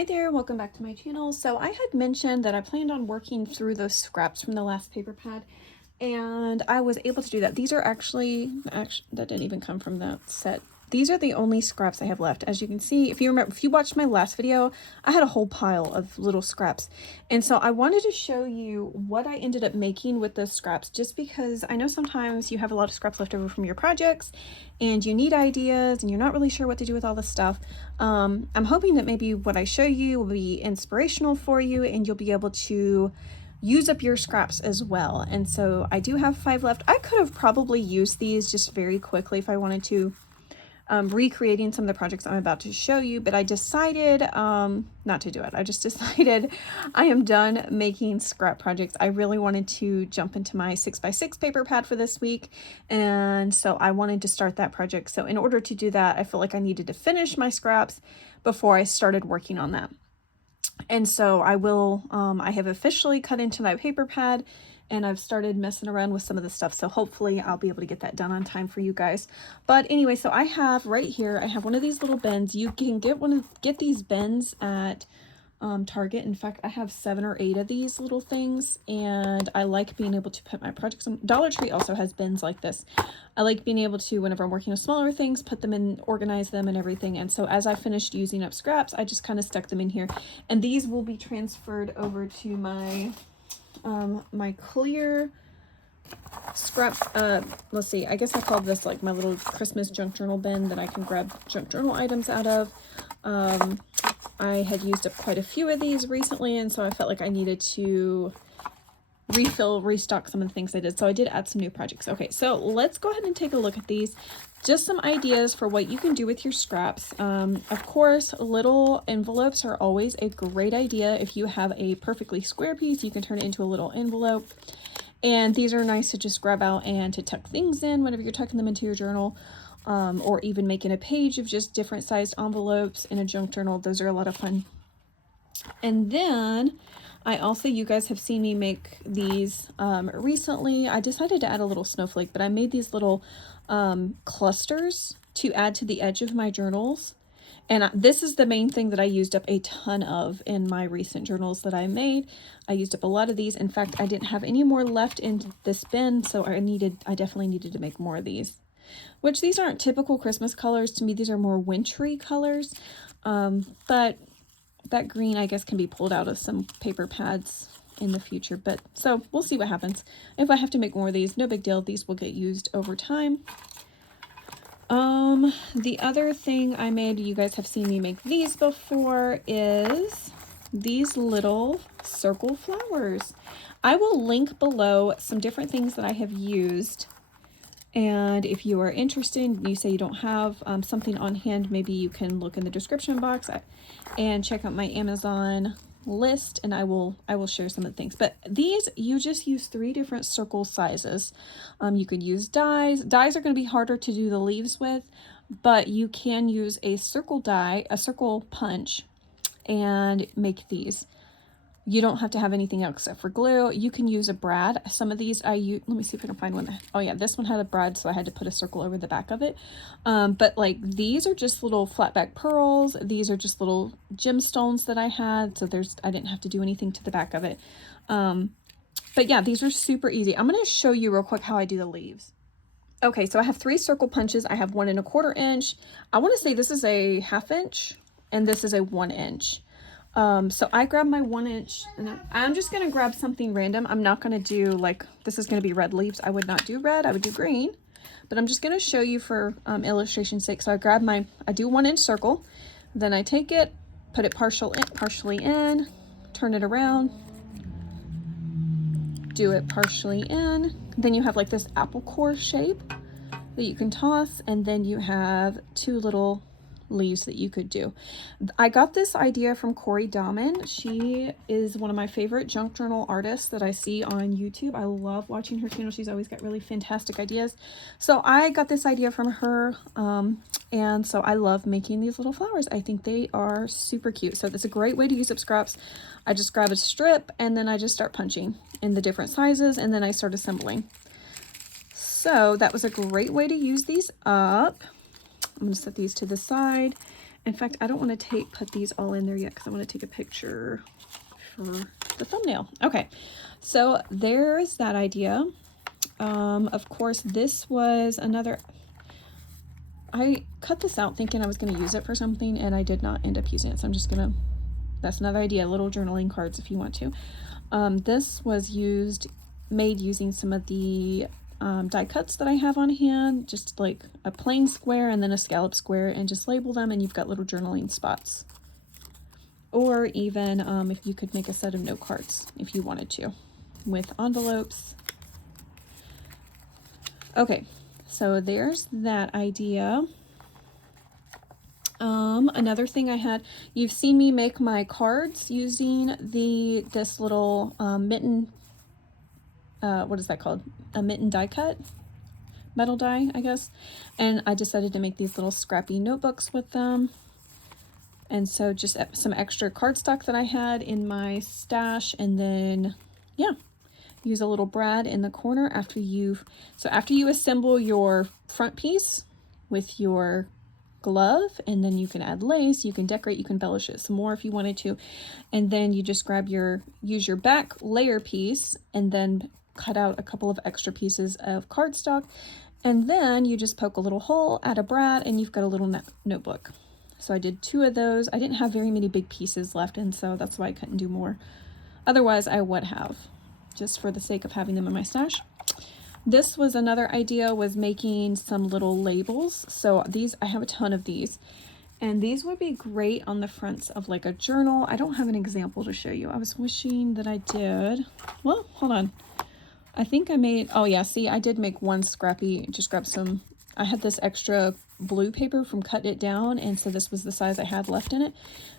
Hi there, welcome back to my channel. So I had mentioned that I planned on working through those scraps from the last paper pad, and I was able to do that. These are actually that didn't even come from that set. These are the only scraps I have left. As you can see, if you watched my last video, I had a whole pile of little scraps. And so I wanted to show you what I ended up making with those scraps, just because I know sometimes you have a lot of scraps left over from your projects and you need ideas and you're not really sure what to do with all this stuff. I'm hoping that maybe what I show you will be inspirational for you and you'll be able to use up your scraps as well. And so I do have 5 left. I could have probably used these just very quickly if I wanted to, recreating some of the projects I'm about to show you, but I decided not to do it. I just decided I am done making scrap projects. I really wanted to jump into my 6x6 paper pad for this week, and so I wanted to start that project. So in order to do that, I felt like I needed to finish my scraps before I started working on that. And so I have officially cut into my paper pad and I've started messing around with some of the stuff. So hopefully I'll be able to get that done on time for you guys. But anyway, so I have right here, I have one of these little bins. You can get these bins at Target. In fact, I have 7 or 8 of these little things, and I like being able to put my projects in. Dollar Tree also has bins like this. I like being able to, whenever I'm working with smaller things, put them in, organize them and everything. And so as I finished using up scraps, I just kind of stuck them in here, and these will be transferred over to my my clear scrap, let's see, I guess I call this like my little Christmas junk journal bin that I can grab junk journal items out of. I had used up quite a few of these recently, and so I felt like I needed to restock some of the things I did. So I did add some new projects. Okay, so let's go ahead and take a look at these. Just some ideas for what you can do with your scraps. Of course, little envelopes are always a great idea. If you have a perfectly square piece, you can turn it into a little envelope. And these are nice to just grab out and to tuck things in whenever you're tucking them into your journal, or even making a page of just different sized envelopes in a junk journal. Those are a lot of fun. And then I also, you guys have seen me make these recently. I decided to add a little snowflake, but I made these little clusters to add to the edge of my journals. And this is the main thing that I used up a ton of in my recent journals that I made. I used up a lot of these. In fact, I didn't have any more left in this bin, so I definitely needed to make more of these. Which these aren't typical Christmas colors. To me, these are more wintry colors. But that green, I guess, can be pulled out of some paper pads in the future. But so we'll see what happens. If I have to make more of these, no big deal. These will get used over time. The other thing I made, you guys have seen me make these before, is these little circle flowers. I will link below some different things that I have used. And if you are interested and you say you don't have something on hand, maybe you can look in the description box and check out my Amazon list, and I will share some of the things. But these, you just use 3 different circle sizes. You could use dies. Dies are going to be harder to do the leaves with, but you can use a circle die, a circle punch, and make these. You don't have to have anything else except for glue. You can use a brad. Some of these I use, let me see if I can find one. Oh yeah, this one had a brad, so I had to put a circle over the back of it. But like these are just little flat back pearls. These are just little gemstones that I had. So I didn't have to do anything to the back of it. But yeah, these are super easy. I'm going to show you real quick how I do the leaves. Okay, so I have 3 circle punches. I have 1 1/4 inch. I want to say this is a 1/2 inch and this is a 1 inch. So I grabbed my 1 inch, and I'm just going to grab something random. I'm not going to do like, this is going to be red leaves. I would not do red. I would do green, but I'm just going to show you for illustration's sake. So I do 1 inch circle, then I take it, put it partially in, turn it around, do it partially in. Then you have like this apple core shape that you can toss, and then you have 2 little leaves that you could do. I got this idea from Corey Dahman. She is one of my favorite junk journal artists that I see on YouTube. I love watching her channel. She's always got really fantastic ideas. So I got this idea from her, and so I love making these little flowers. I think they are super cute. So that's a great way to use up scraps. I just grab a strip and then I just start punching in the different sizes, and then I start assembling. So that was a great way to use these up. I'm going to set these to the side. In fact, I don't want to put these all in there yet because I want to take a picture for the thumbnail. Okay, so there's that idea. Of course, this was another, I cut this out thinking I was going to use it for something, and I did not end up using it, so I'm just going to, that's another idea, little journaling cards if you want to. This was made using some of the die cuts that I have on hand, just like a plain square and then a scallop square, and just label them and you've got little journaling spots. Or even if you could make a set of note cards if you wanted to, with envelopes. Okay, so there's that idea. Another thing I had, you've seen me make my cards using this little mitten, what is that called? A mitten die cut? Metal die, I guess. And I decided to make these little scrappy notebooks with them. And so just some extra cardstock that I had in my stash, and then, yeah, use a little brad in the corner after you assemble your front piece with your glove, and then you can add lace, you can decorate, you can embellish it some more if you wanted to, and then you just use your back layer piece and then cut out a couple of extra pieces of cardstock, and then you just poke a little hole, add a brad, and you've got a little notebook. So I did 2 of those. I didn't have very many big pieces left, and so that's why I couldn't do more. Otherwise I would have, just for the sake of having them in my stash. This was another idea, was making some little labels. So these, I have a ton of these, and these would be great on the fronts of like a journal. I don't have an example to show you. I was wishing that I did. Well, hold on. I think I made, oh yeah, see, I did make one scrappy, just grab some, I had this extra blue paper from cutting it down, and so this was the size I had left in it,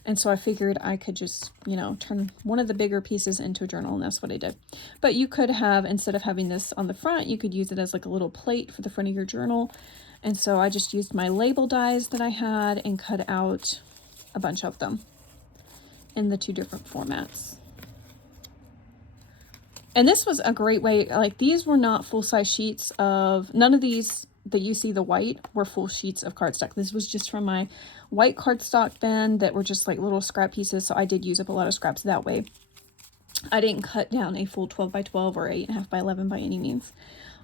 and so I figured I could just, you know, turn one of the bigger pieces into a journal, and that's what I did. But you could have, instead of having this on the front, you could use it as like a little plate for the front of your journal. And so I just used my label dies that I had and cut out a bunch of them in the 2 different formats. And this was a great way, like these were not full-size sheets of, none of these that you see the white were full sheets of cardstock. This was just from my white cardstock bin that were just like little scrap pieces, so I did use up a lot of scraps that way. I didn't cut down a full 12 by 12 or 8.5 by 11 by any means.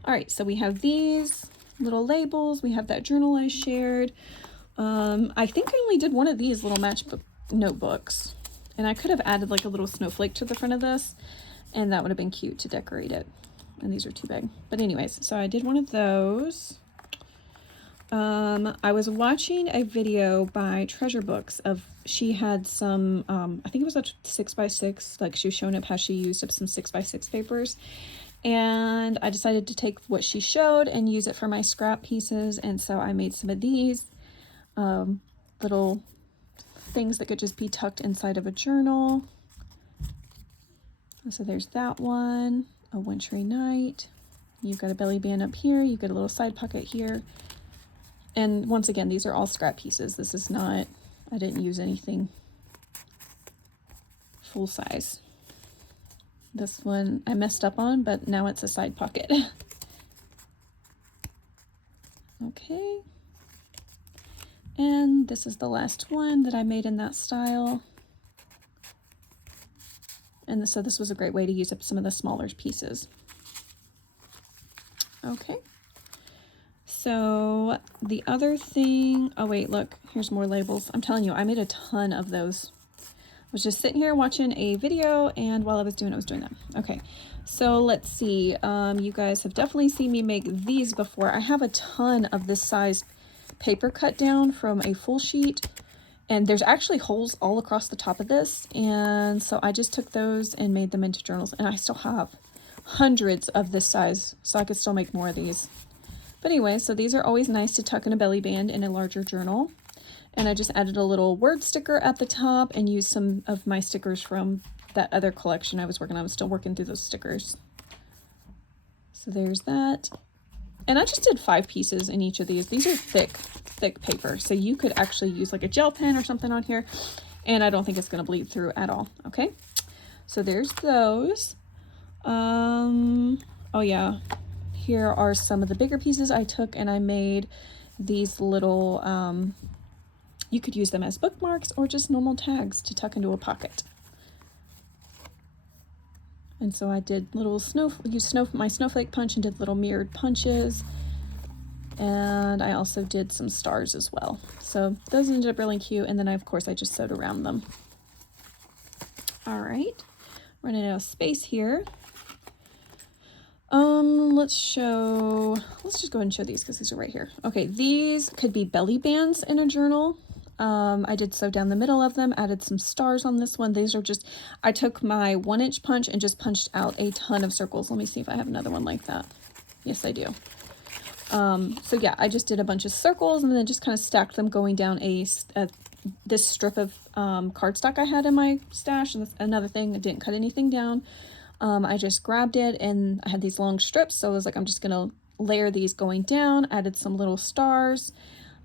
All right, so we have these little labels. We have that journal I shared. I think I only did one of these little matchbook notebooks, and I could have added like a little snowflake to the front of this, and that would have been cute to decorate it. And these are too big. But anyways, so I did one of those. I was watching a video by Treasure Books of, she had some, I think it was a 6x6, like she was showing up how she used up some 6x6 papers. And I decided to take what she showed and use it for my scrap pieces. And so I made some of these little things that could just be tucked inside of a journal. So there's that one, a wintry night. You've got a belly band up here. You've got a little side pocket here. And once again, these are all scrap pieces. This is not, I didn't use anything full size. This one I messed up on, but now it's a side pocket. Okay. And this is the last one that I made in that style. And so this was a great way to use up some of the smaller pieces. Okay. So the other thing, oh wait, look, here's more labels. I'm telling you, I made a ton of those. I was just sitting here watching a video, and while I was doing that. Okay, so let's see. You guys have definitely seen me make these before. I have a ton of this size paper cut down from a full sheet, and there's actually holes all across the top of this, and so I just took those and made them into journals, and I still have hundreds of this size, so I could still make more of these. But anyway, so these are always nice to tuck in a belly band in a larger journal. And I just added a little word sticker at the top and used some of my stickers from that other collection I was working on. I'm still working through those stickers. So there's that. And I just did 5 pieces in each of these. These are thick paper. So you could actually use like a gel pen or something on here, and I don't think it's going to bleed through at all. Okay. So there's those. Oh yeah. Here are some of the bigger pieces I took, and I made these little You could use them as bookmarks or just normal tags to tuck into a pocket. And so I did little my snowflake punch and did little mirrored punches. And I also did some stars as well. So those ended up really cute. And then of course I just sewed around them. All right, running out of space here. Let's just go ahead and show these because these are right here. Okay, these could be belly bands in a journal. I did sew down the middle of them, added some stars on this one. These are just, I took my 1-inch punch and just punched out a ton of circles. Let me see if I have another one like that. Yes, I do. So yeah, I just did a bunch of circles and then just kind of stacked them going down this strip of cardstock I had in my stash. And that's another thing, I didn't cut anything down. I just grabbed it and I had these long strips, so I was like, I'm just gonna layer these going down, added some little stars,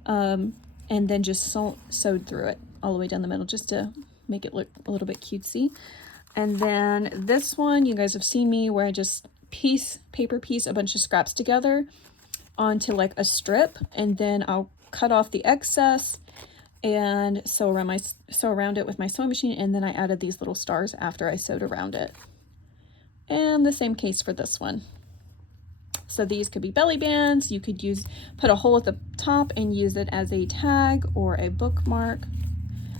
and then just sewed through it all the way down the middle just to make it look a little bit cutesy. And then this one, you guys have seen me where I just paper piece a bunch of scraps together onto like a strip, and then I'll cut off the excess and sew around it with my sewing machine, and then I added these little stars after I sewed around it. And the same case for this one. So these could be belly bands. You could put a hole at the top and use it as a tag or a bookmark.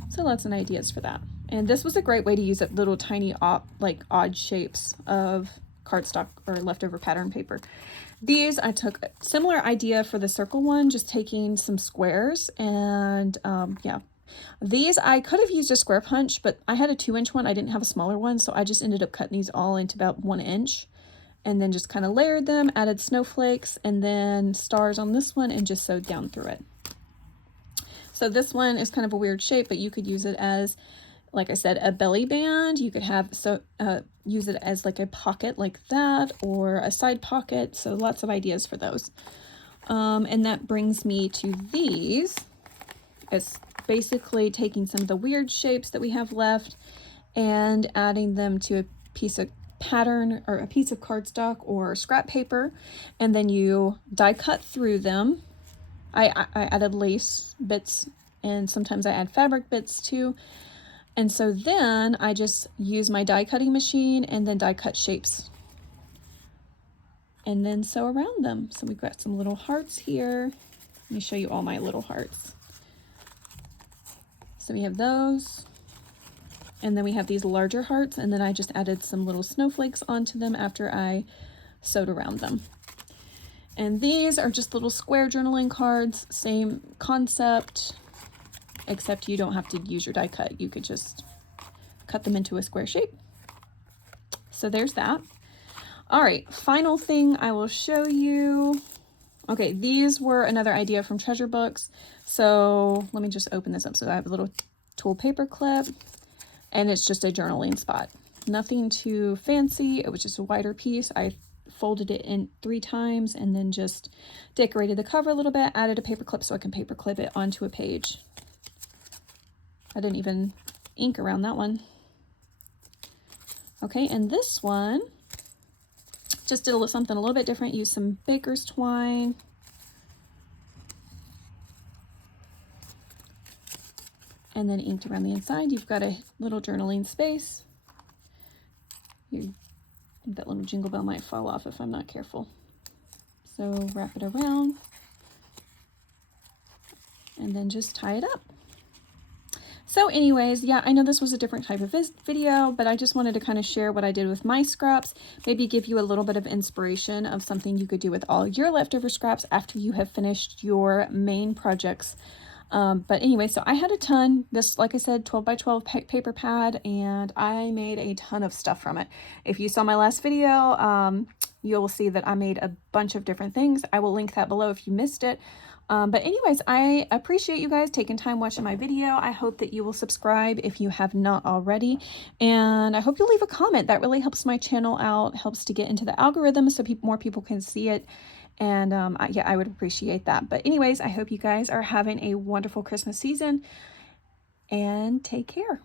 So lots of ideas for that. And this was a great way to use it, little tiny odd shapes of cardstock or leftover pattern paper. These, I took a similar idea for the circle one, just taking some squares and yeah. These, I could have used a square punch, but I had a 2-inch one. I didn't have a smaller one, so I just ended up cutting these all into about 1 inch and then just kind of layered them, added snowflakes and then stars on this one and just sewed down through it. So this one is kind of a weird shape, but you could use it as, like I said, a belly band. You could use it as like a pocket like that or a side pocket. So lots of ideas for those. And that brings me to these. It's basically taking some of the weird shapes that we have left and adding them to a piece of pattern or a piece of cardstock or scrap paper, and then you die cut through them. I added lace bits and sometimes I add fabric bits too. And so then I just use my die cutting machine and then die cut shapes and then sew around them. So we've got some little hearts here. Let me show you all my little hearts. So we have those, and then we have these larger hearts, and then I just added some little snowflakes onto them after I sewed around them. And these are just little square journaling cards, same concept, except you don't have to use your die cut. You could just cut them into a square shape. So there's that. All right, final thing I will show you. Okay, these were another idea from Treasure Books. So let me just open this up. So I have a little tool paper clip, and it's just a journaling spot. Nothing too fancy. It was just a wider piece. I folded it in 3 times and then just decorated the cover a little bit, added a paper clip so I can paper clip it onto a page. I didn't even ink around that one. Okay, and this one, just did something a little bit different. Used some baker's twine. And then inked around the inside. You've got a little journaling space. That little jingle bell might fall off if I'm not careful. So wrap it around. And then just tie it up. So anyways, yeah, I know this was a different type of video, but I just wanted to kind of share what I did with my scraps, maybe give you a little bit of inspiration of something you could do with all your leftover scraps after you have finished your main projects. But anyway, so I had a ton, this, like I said, 12 by 12 paper pad, and I made a ton of stuff from it. If you saw my last video, you'll see that I made a bunch of different things. I will link that below if you missed it. But anyways, I appreciate you guys taking time watching my video. I hope that you will subscribe if you have not already. And I hope you'll leave a comment. That really helps my channel out, helps to get into the algorithm so more people can see it. And yeah, I would appreciate that. But anyways, I hope you guys are having a wonderful Christmas season and take care.